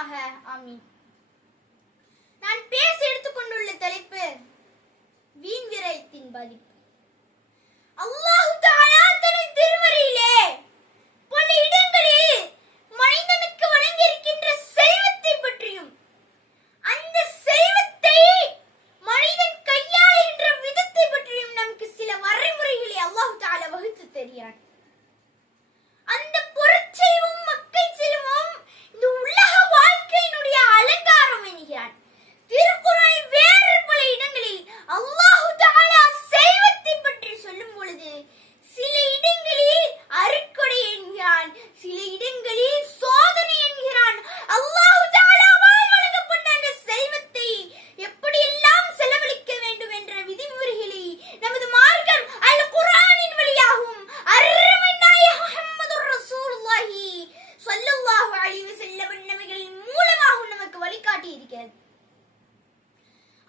ஆக ஆமி நான் பேசி எடுத்துக்கொண்டுள்ள தலைப்பு வீண் விரயத்தின் பதிப்பு.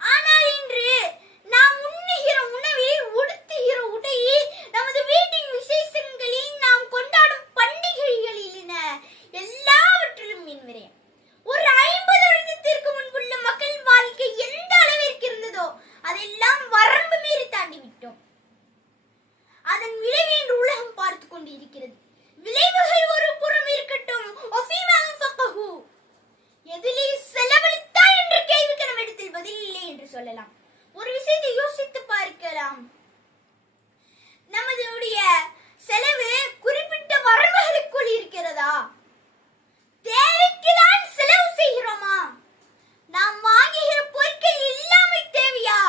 Anna! செய்யலாம். நமதுடைய செலவு குறிப்பிட்ட வரம்புகளுக்குள் இருக்கிறதா? தேவைக்குதான் செலவு செய்கிறோமா? நாம் வாங்குகிற பொருட்கள் இல்லாமல் தேவையா?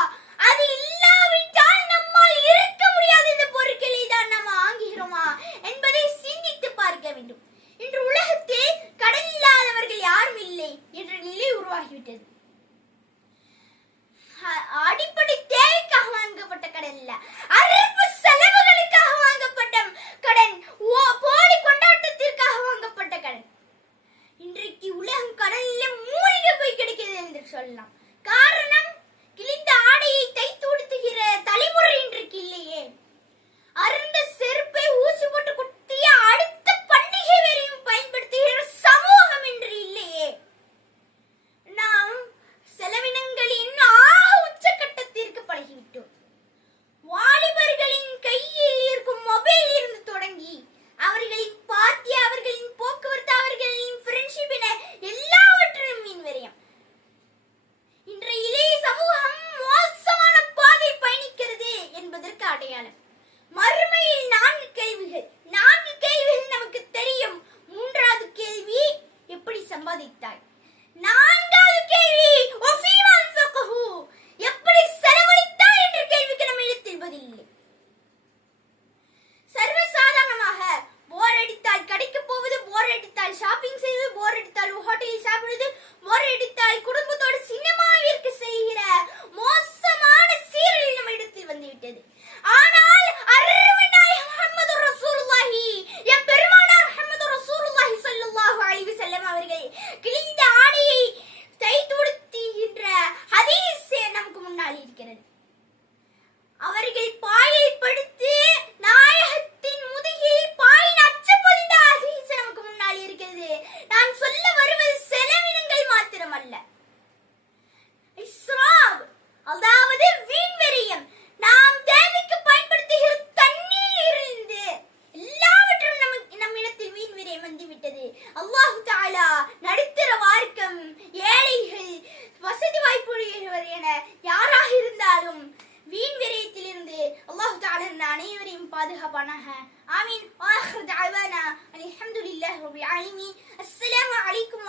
அது இல்லாவிட்டால் நம்மால் இருக்க முடியாத இந்த பொருட்களை தான் நம்ம வாங்குகிறோமா என்பதை சிந்தித்து பார்க்க வேண்டும். இன்று உலகத்தில் கடன் இல்லாதவர்கள் யாரும் இல்லை என்ற நிலை உருவாகிவிட்டது. quella கொண்டவர் என யாராக இருந்தாலும் வீண் விரயத்திலிருந்து அல்லாஹு தாலன் அனைவரையும் பாதுகாப்பானாக. ஆமீன். ஆஹர் தாவானா அலமதுல்லாஹ் ரபுல் ஆலமீன். அஸ்ஸலாமு அலைக்கும்